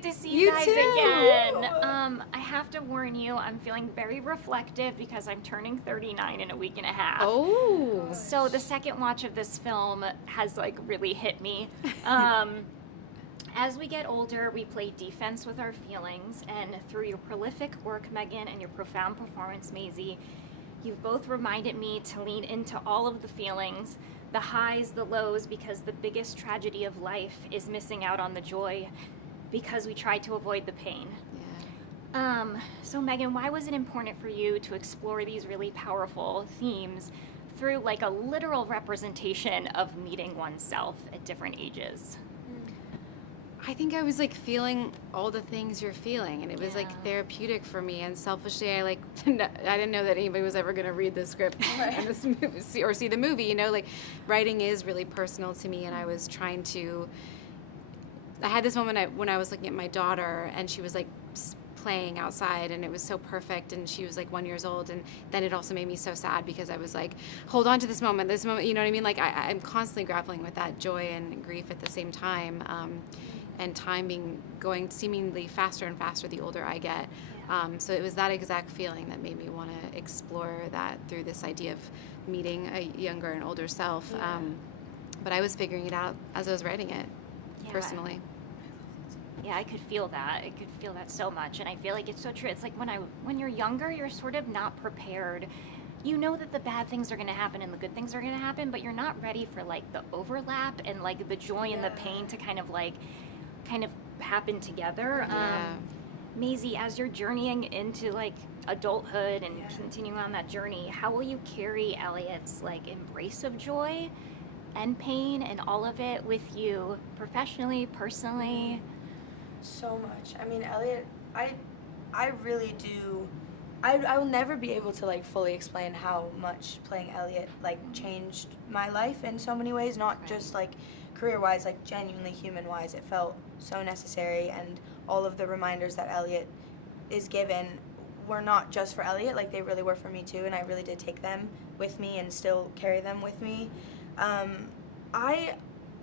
good to see you guys again. I have to warn you, I'm feeling very reflective because I'm turning 39 in a week and a half. Oh. So the second watch of this film has like really hit me. As we get older, we play defense with our feelings, and through your prolific work, Megan, and your profound performance, Maisy, you've both reminded me to lean into all of the feelings, the highs, the lows, because the biggest tragedy of life is missing out on the joy because we try to avoid the pain. Yeah. So Megan, why was it important for you to explore these really powerful themes through like a literal representation of meeting oneself at different ages? I think I was like feeling all the things you're feeling, and it was like therapeutic for me. And selfishly, I didn't know that anybody was ever going to read the script and this movie, or see the movie. You know, like writing is really personal to me, and I was trying to. I had this moment when I was looking at my daughter, and she was like playing outside, and it was so perfect, and she was like 1 year old, and then it also made me so sad because I was like, hold on to this moment, you know what I mean? Like I'm constantly grappling with that joy and grief at the same time. And time going seemingly faster and faster the older I get. So it was that exact feeling that made me want to explore that through this idea of meeting a younger and older self. But I was figuring it out as I was writing it, personally. Yeah, I could feel that. I could feel that so much, and I feel like it's so true. It's like when you're younger, you're sort of not prepared. You know that the bad things are going to happen and the good things are going to happen, but you're not ready for like the overlap and like the joy and the pain to kind of happen together. Maisy, as you're journeying into like adulthood and continuing on that journey, how will you carry Elliot's like embrace of joy and pain and all of it with you professionally, personally? So much. I mean, Elliot, I really do. I will never be able to like fully explain how much playing Elliot like changed my life in so many ways, not just like career-wise, like genuinely human-wise. It felt so necessary, and all of the reminders that Elliot is given were not just for Elliot, like they really were for me too, and I really did take them with me and still carry them with me.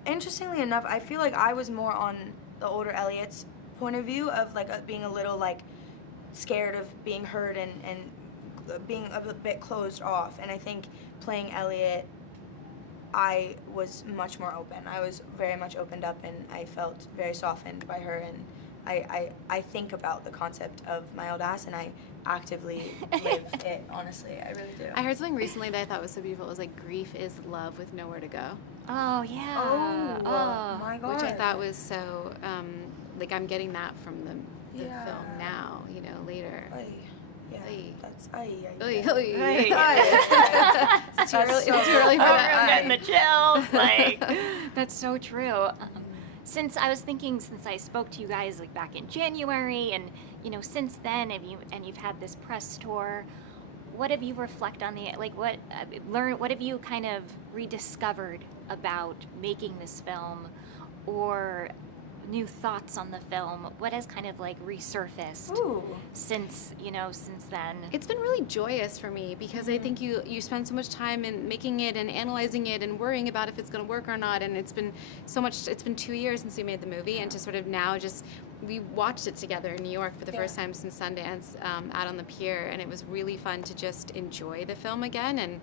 Interestingly enough, I feel like I was more on the older Elliot's point of view of like being a little like scared of being hurt and being a bit closed off, and I think playing Elliot, I was much more open. I was very much opened up, and I felt very softened by her, and I think about the concept of my old ass, and I actively live it, honestly. I really do. I heard something recently that I thought was so beautiful. It was like, grief is love with nowhere to go. Oh, yeah. Oh my God. Which I thought was so, like I'm getting that from the film now, you know, later. Yeah, that's It's too early for that. I'm getting the chills. Like, that's so true. Since I spoke to you guys like back in January, and you know, since then, you've had this press tour. What have you reflect on what have you kind of rediscovered about making this film, or new thoughts on the film? What has kind of like resurfaced since then? It's been really joyous for me because I think you spend so much time in making it and analyzing it and worrying about if it's going to work or not, and it's been 2 years since we made the movie, and to sort of now we watched it together in New York for the first time since Sundance, out on the pier, and it was really fun to just enjoy the film again. And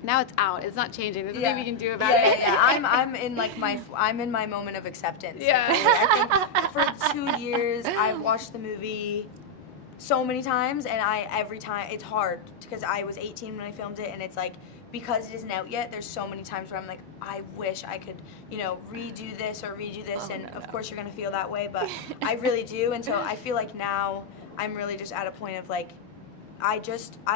now it's out. It's not changing. There's nothing we can do about it. Yeah. I'm in like I'm in my moment of acceptance. Yeah. I think for 2 years I've watched the movie so many times, and every time it's hard because I was 18 when I filmed it, and it's like, because it isn't out yet, there's so many times where I'm like, I wish I could, redo this, of course you're gonna feel that way, but I really do. And so I feel like now I'm really just at a point of like, I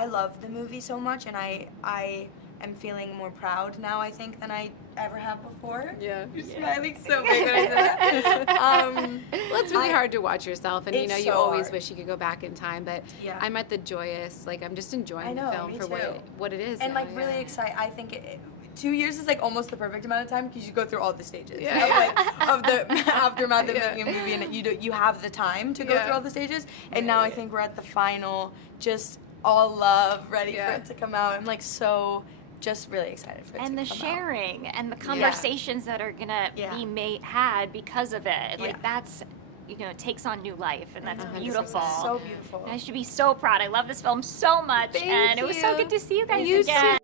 love the movie so much, and I am feeling more proud now, I think, than I ever have before. Yeah. You're smiling so big when I said that. Well, it's really hard to watch yourself, and it's you so always hard. wish you could go back in time, but I'm at the joyous, like I'm just enjoying the film for what it is. And now, really excited. I think 2 years is like almost the perfect amount of time because you go through all the stages of the aftermath of making a movie, and you have the time to go through all the stages. And now I think we're at the final, just all love, ready for it to come out. I'm like so just really excited for it to come out. And the sharing and the conversations that are gonna be had because of it. Like takes on new life, and that's 100%. beautiful. So beautiful. I should be so proud. I love this film so much, Thank and it was so you. good to see you guys You again.